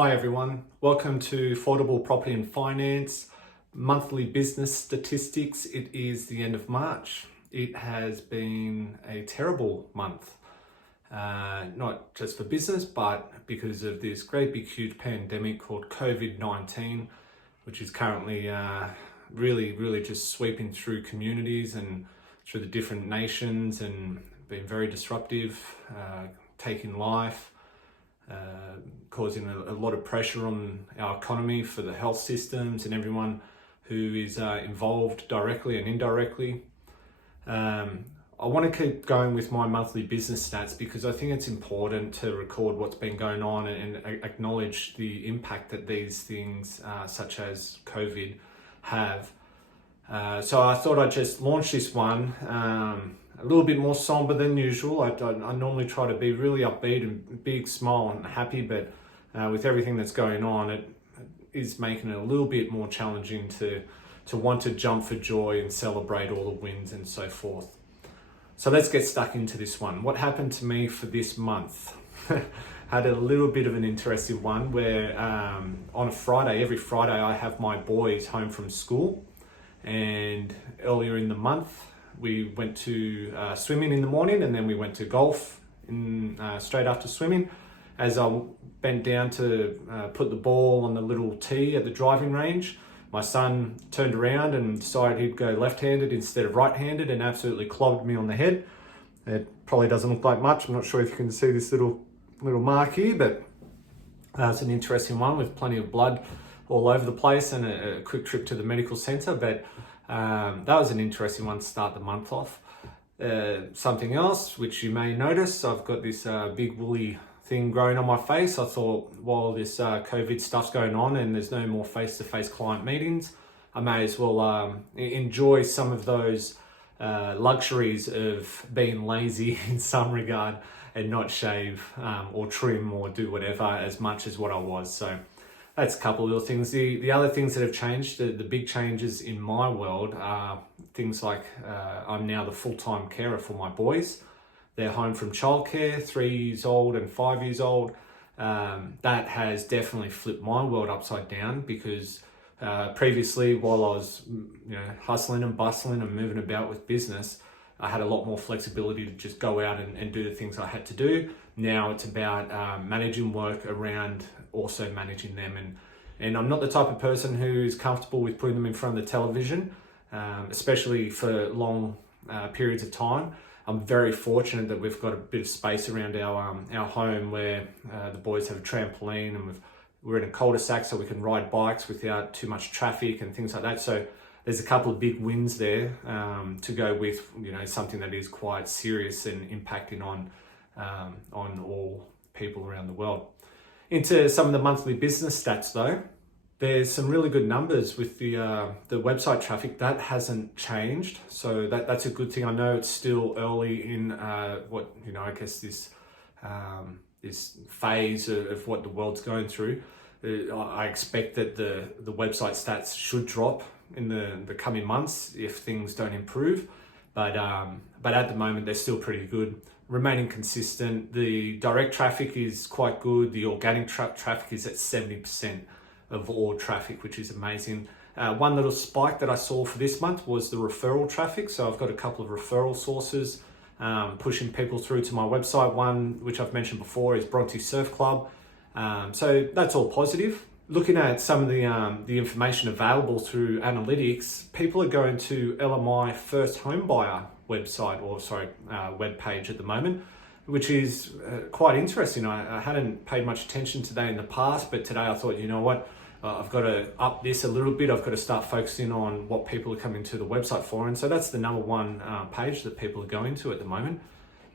Hi everyone, welcome to Affordable Property and Finance monthly business statistics. It is the end of March. It has been a terrible month, not just for business, but because of this great big huge pandemic called COVID-19, which is currently really just sweeping through communities and through the different nations and being very disruptive, taking life. Causing a lot of pressure on our economy for the health systems and everyone who is involved directly and indirectly. I want to keep going with my monthly business stats because I think it's important to record what's been going on and acknowledge the impact that these things, such as COVID, have. So I thought I'd just launch this one. A little bit more somber than usual. I normally try to be really upbeat and big, smile and happy, but with everything that's going on, it is making it a little bit more challenging to want to jump for joy and celebrate all the wins and so forth. So let's get stuck into this one. What happened to me for this month? Had a little bit of an interesting one where on a Friday, every Friday I have my boys home from school, and earlier in the month, we went to swimming in the morning, and then we went to golf straight after swimming. As I bent down to put the ball on the little tee at the driving range, my son turned around and decided he'd go left-handed instead of right-handed and absolutely clobbed me on the head. It probably doesn't look like much. I'm not sure if you can see this little mark here, but it's an interesting one with plenty of blood all over the place and a quick trip to the medical centre. But that was an interesting one to start the month off. Something else which you may notice, I've got this big woolly thing growing on my face. I thought while this COVID stuff's going on and there's no more face-to-face client meetings, I may as well enjoy some of those luxuries of being lazy in some regard and not shave or trim or do whatever as much as what I was. So that's a couple of little things. The other things that have changed, the big changes in my world are things like I'm now the full-time carer for my boys. They're home from childcare, 3 years old and 5 years old. That has definitely flipped my world upside down because previously, while I was hustling and bustling and moving about with business, I had a lot more flexibility to just go out and do the things I had to do. Now it's about managing work around also managing them. And I'm not the type of person who is comfortable with putting them in front of the television, especially for long periods of time. I'm very fortunate that we've got a bit of space around our home where the boys have a trampoline, and we're in a cul-de-sac so we can ride bikes without too much traffic and things like that. So there's a couple of big wins there to go with, something that is quite serious and impacting on all people around the world. Into some of the monthly business stats though, there's some really good numbers with the website traffic. That hasn't changed, so that's a good thing. I know it's still early in I guess this phase of what the world's going through. I expect that the website stats should drop in the coming months if things don't improve, but at the moment they're still pretty good, remaining consistent. The direct traffic is quite good. The organic traffic is at 70% of all traffic, which is amazing. One little spike that I saw for this month was the referral traffic. So I've got a couple of referral sources pushing people through to my website. One, which I've mentioned before, is Bronte Surf Club. So that's all positive. Looking at some of the information available through analytics, people are going to LMI First Home Buyer website, web page at the moment, which is quite interesting. I hadn't paid much attention to that in the past, but today I thought, you know what, I've got to up this a little bit. I've got to start focusing on what people are coming to the website for. And so that's the number one page that people are going to at the moment.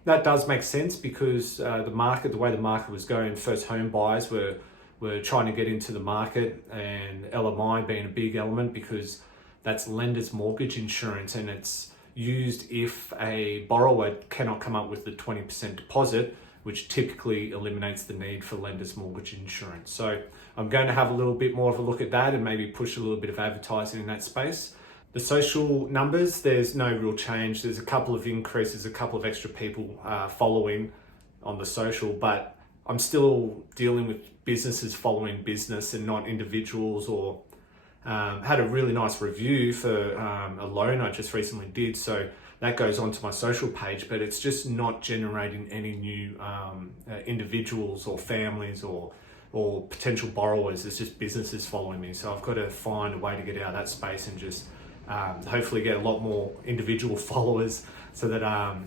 That does make sense because the way the market was going, first home buyers were trying to get into the market, and LMI being a big element because that's lender's mortgage insurance, and it's used if a borrower cannot come up with the 20% deposit, which typically eliminates the need for lender's mortgage insurance. So I'm going to have a little bit more of a look at that and maybe push a little bit of advertising in that space. The social numbers, there's no real change. There's a couple of increases, a couple of extra people following on the social, but I'm still dealing with businesses following business and not individuals, or had a really nice review for a loan I just recently did. So that goes onto my social page, but it's just not generating any new individuals or families or potential borrowers. It's just businesses following me. So I've got to find a way to get out of that space and just hopefully get a lot more individual followers so that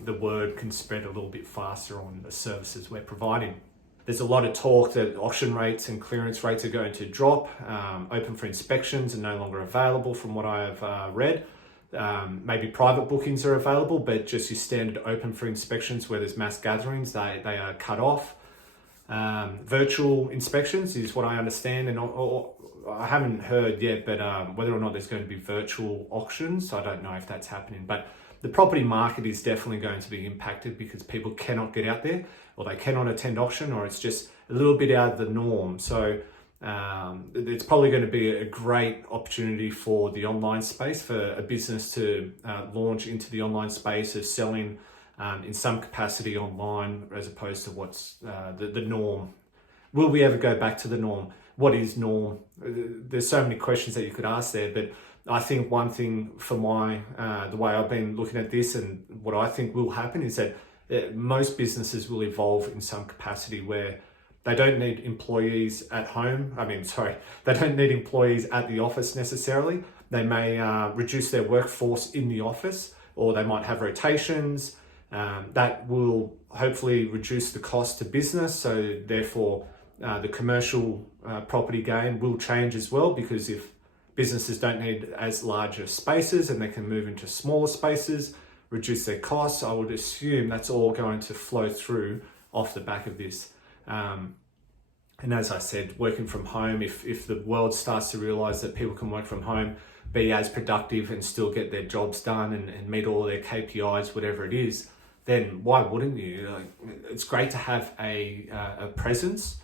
the word can spread a little bit faster on the services we're providing. There's a lot of talk that auction rates and clearance rates are going to drop. Open for inspections are no longer available from what I have read. Maybe private bookings are available, but just your standard open for inspections where there's mass gatherings, they are cut off. Virtual inspections is what I understand, and I haven't heard yet, but whether or not there's going to be virtual auctions, I don't know if that's happening. But the property market is definitely going to be impacted because people cannot get out there, or they cannot attend auction, or it's just a little bit out of the norm. So it's probably going to be a great opportunity for the online space, for a business to launch into the online space of selling in some capacity online, as opposed to what's the norm. Will we ever go back to the norm? What is norm? There's so many questions that you could ask there, but I think one thing for the way I've been looking at this and what I think will happen is that most businesses will evolve in some capacity where they don't need employees at home. They don't need employees at the office necessarily. They may reduce their workforce in the office, or they might have rotations. That will hopefully reduce the cost to business. So therefore, the commercial property game will change as well, because if businesses don't need as larger spaces and they can move into smaller spaces, reduce their costs, I would assume that's all going to flow through off the back of this. And as I said, working from home, if the world starts to realize that people can work from home, be as productive and still get their jobs done and meet all their KPIs, whatever it is, then why wouldn't you? It's great to have a presence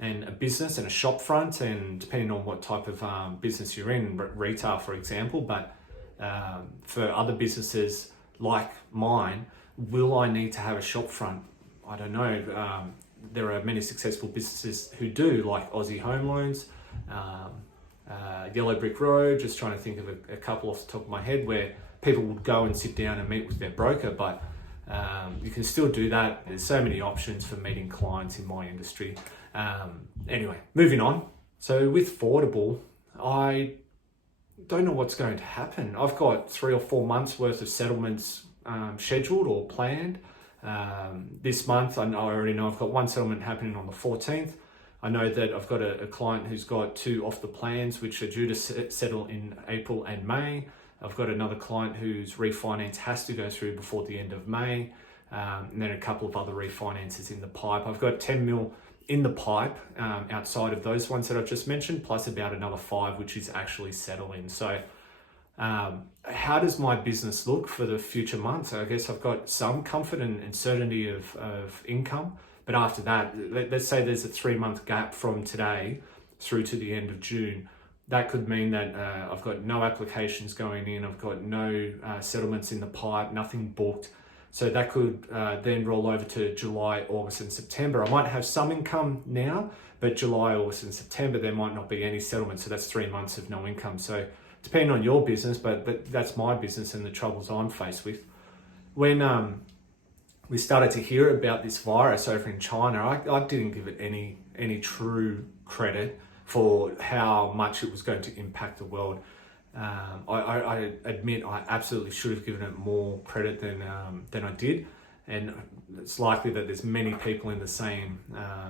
and a business and a shop front, and depending on what type of business you're in, retail, for example. But for other businesses like mine, will I need to have a shop front? I don't know. There are many successful businesses who do, like Aussie Home Loans, Yellow Brick Road, just trying to think of a couple off the top of my head, where people would go and sit down and meet with their broker, but you can still do that. There's so many options for meeting clients in my industry. Anyway, moving on. So with Fordable, I don't know what's going to happen. I've got 3 or 4 months worth of settlements scheduled or planned. This month, I already know I've got one settlement happening on the 14th. I know that I've got a client who's got 2 off the plans, which are due to settle in April and May. I've got another client whose refinance has to go through before the end of May. And then a couple of other refinances in the pipe. I've got 10 mil in the pipe outside of those ones that I've just mentioned, plus about another 5, which is actually settling. So how does my business look for the future months? I guess I've got some comfort and certainty of income, but after that, let's say there's a 3-month gap from today through to the end of June. That could mean that I've got no applications going in, I've got no settlements in the pipe, nothing booked. So that could then roll over to July, August and September. I might have some income now, but July, August and September, there might not be any settlement. So that's 3 months of no income. So depending on your business, but that's my business and the troubles I'm faced with. When we started to hear about this virus over in China, I didn't give it any true credit for how much it was going to impact the world. I admit I absolutely should have given it more credit than I did, and it's likely that there's many people in the same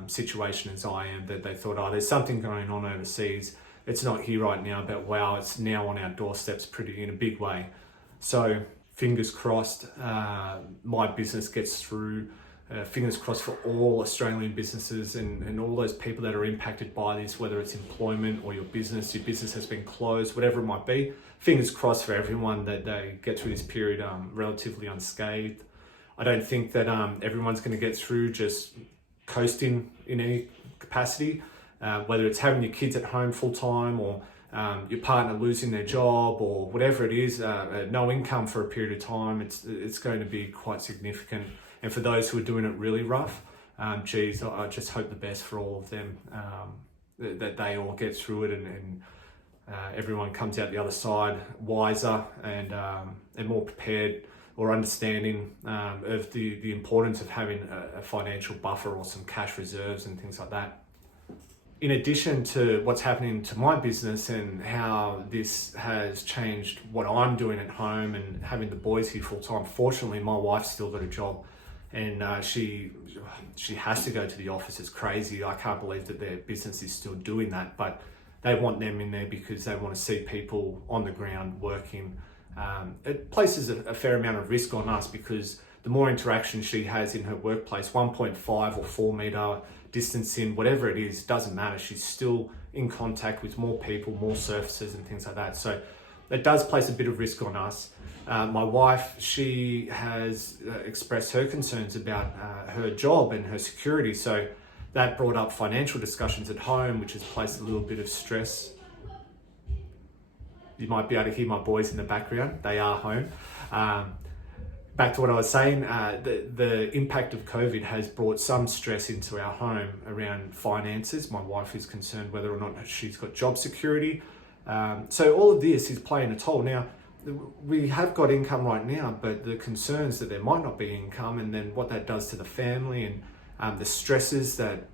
situation as I am, that they thought, oh, there's something going on overseas. It's not here right now, but wow, it's now on our doorsteps in a big way. So fingers crossed, my business gets through. Fingers crossed for all Australian businesses and all those people that are impacted by this, whether it's employment or your business has been closed, whatever it might be. Fingers crossed for everyone that they get through this period relatively unscathed. I don't think that everyone's going to get through just coasting in any capacity, whether it's having your kids at home full time or your partner losing their job or whatever it is, no income for a period of time. It's going to be quite significant. And for those who are doing it really rough, geez, I just hope the best for all of them, that they all get through it, and everyone comes out the other side wiser and more prepared, or understanding of the importance of having a financial buffer or some cash reserves and things like that. In addition to what's happening to my business and how this has changed what I'm doing at home and having the boys here full time, fortunately my wife's still got a job, and she has to go to the office. It's crazy. I can't believe that their business is still doing that, but they want them in there because they want to see people on the ground working. It places a fair amount of risk on us, because the more interaction she has in her workplace, 1.5 or 4 meter distancing, whatever it is, doesn't matter. She's still in contact with more people, more surfaces and things like that. So it does place a bit of risk on us. My wife, she has expressed her concerns about her job and her security. So that brought up financial discussions at home, which has placed a little bit of stress. You might be able to hear my boys in the background. They are home. Back to what I was saying, the impact of COVID has brought some stress into our home around finances. My wife is concerned whether or not she's got job security. So all of this is playing a toll. Now, we have got income right now, but the concerns that there might not be income, and then what that does to the family, and the stresses that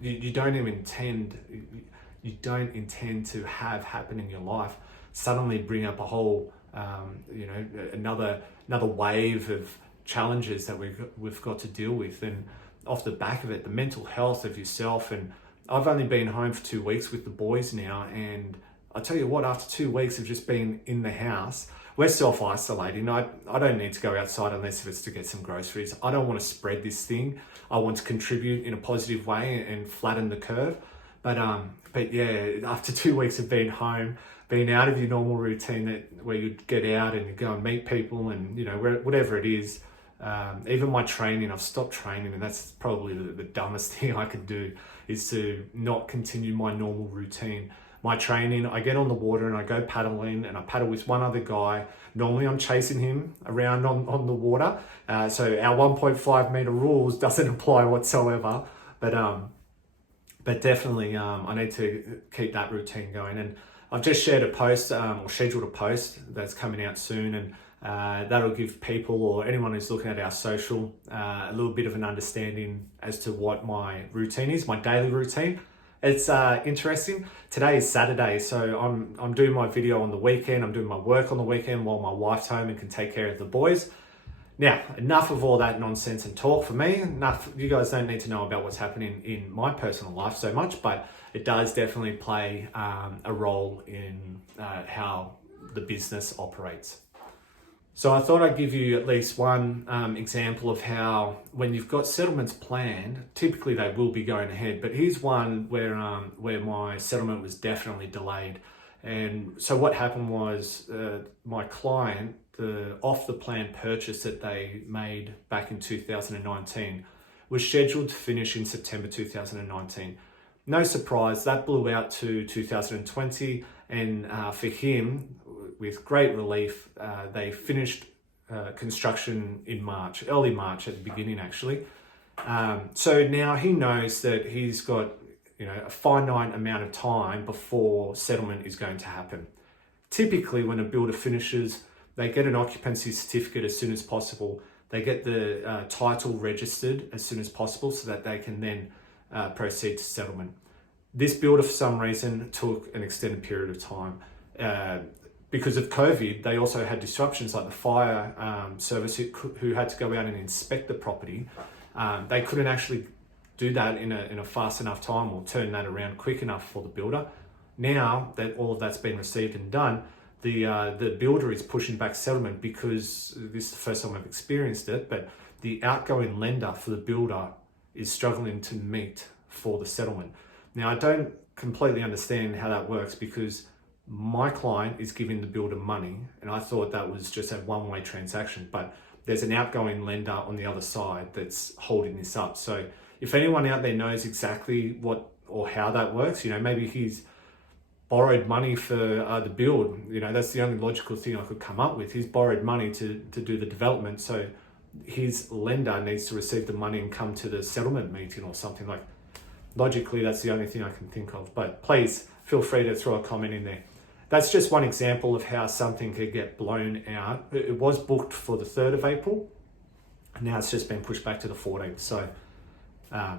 you don't intend to have happen in your life, suddenly bring up a whole another wave of challenges that we've got to deal with. And off the back of it, the mental health of yourself. And I've only been home for 2 weeks with the boys now, and I tell you what, after 2 weeks of just being in the house, we're self-isolating. I don't need to go outside unless if it's to get some groceries. I don't want to spread this thing. I want to contribute in a positive way and flatten the curve. But yeah, after 2 weeks of being home, being out of your normal routine where you get out and you go and meet people, and whatever it is, even my training, I've stopped training, and that's probably the dumbest thing I could do, is to not continue my normal routine. My training, I get on the water and I go paddling, and I paddle with one other guy. Normally I'm chasing him around on the water. So our 1.5 meter rules doesn't apply whatsoever, but definitely I need to keep that routine going. And I've just shared a post, or scheduled a post that's coming out soon, and that'll give people, or anyone who's looking at our social, a little bit of an understanding as to what my routine is, my daily routine. It's interesting. Today is Saturday, so I'm doing my video on the weekend. I'm doing my work on the weekend while my wife's home and can take care of the boys. Now, enough of all that nonsense and talk for me. Enough. You guys don't need to know about what's happening in my personal life so much, but it does definitely play a role in how the business operates. So I thought I'd give you at least one example of how, when you've got settlements planned, typically they will be going ahead. But here's one where my settlement was definitely delayed. And so what happened was my client, the off-the-plan purchase that they made back in 2019 was scheduled to finish in September 2019. No surprise, that blew out to 2020, and for him, with great relief, they finished construction in March, early March at the beginning actually. So now he knows that he's got a finite amount of time before settlement is going to happen. Typically, when a builder finishes, they get an occupancy certificate as soon as possible. They get the title registered as soon as possible so that they can then proceed to settlement. This builder, for some reason, took an extended period of time. Because of COVID, they also had disruptions like the fire service who had to go out and inspect the property. They couldn't actually do that in a fast enough time, or turn that around quick enough for the builder. Now that all of that's been received and done, the builder is pushing back settlement, because this is the first time I've experienced it, but the outgoing lender for the builder is struggling to meet for the settlement. Now, I don't completely understand how that works, because my client is giving the builder money, and I thought that was just a one-way transaction, but there's an outgoing lender on the other side that's holding this up. So if anyone out there knows exactly what or how that works, maybe he's borrowed money for the build. That's the only logical thing I could come up with. He's borrowed money to do the development. So his lender needs to receive the money and come to the settlement meeting or something. Like, logically, that's the only thing I can think of. But please feel free to throw a comment in there. That's just one example of how something could get blown out. It was booked for the 3rd of April. Now it's just been pushed back to the 14th. So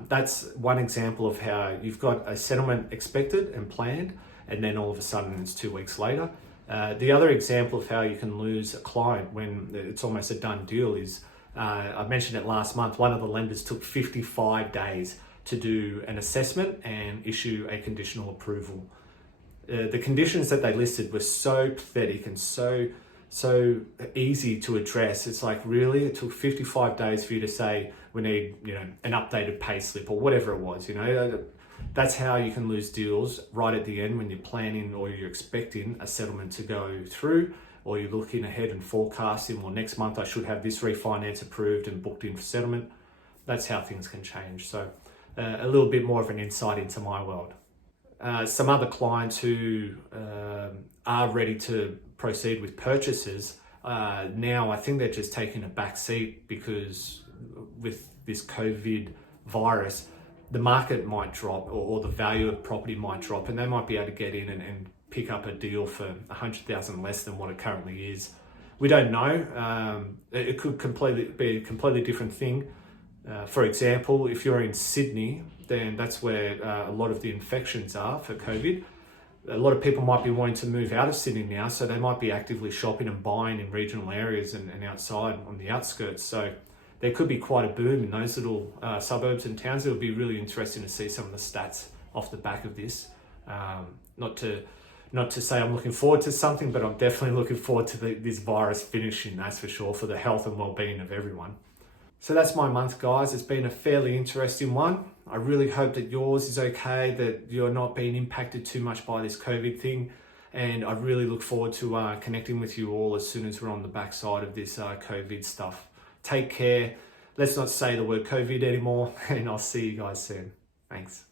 that's one example of how you've got a settlement expected and planned, and then all of a sudden it's 2 weeks later. The other example of how you can lose a client when it's almost a done deal is, I mentioned it last month, one of the lenders took 55 days to do an assessment and issue a conditional approval. The conditions that they listed were so pathetic and so easy to address. It's like, really, it took 55 days for you to say, we need, an updated pay slip or whatever it was, That's how you can lose deals right at the end when you're planning or you're expecting a settlement to go through, or you're looking ahead and forecasting, well, next month I should have this refinance approved and booked in for settlement. That's how things can change. So a little bit more of an insight into my world. Some other clients who are ready to proceed with purchases, now I think they're just taking a back seat because with this COVID virus, the market might drop or the value of property might drop, and they might be able to get in and pick up a deal for 100,000 less than what it currently is. We don't know. It could be a completely different thing. For example, if you're in Sydney, then that's where a lot of the infections are for COVID. A lot of people might be wanting to move out of Sydney now, so they might be actively shopping and buying in regional areas and outside on the outskirts. So there could be quite a boom in those little suburbs and towns. It'll be really interesting to see some of the stats off the back of this. Not to say I'm looking forward to something, but I'm definitely looking forward to this virus finishing, that's for sure, for the health and well-being of everyone. So that's my month, guys. It's been a fairly interesting one. I really hope that yours is okay, that you're not being impacted too much by this COVID thing. And I really look forward to connecting with you all as soon as we're on the backside of this COVID stuff. Take care. Let's not say the word COVID anymore, and I'll see you guys soon. Thanks.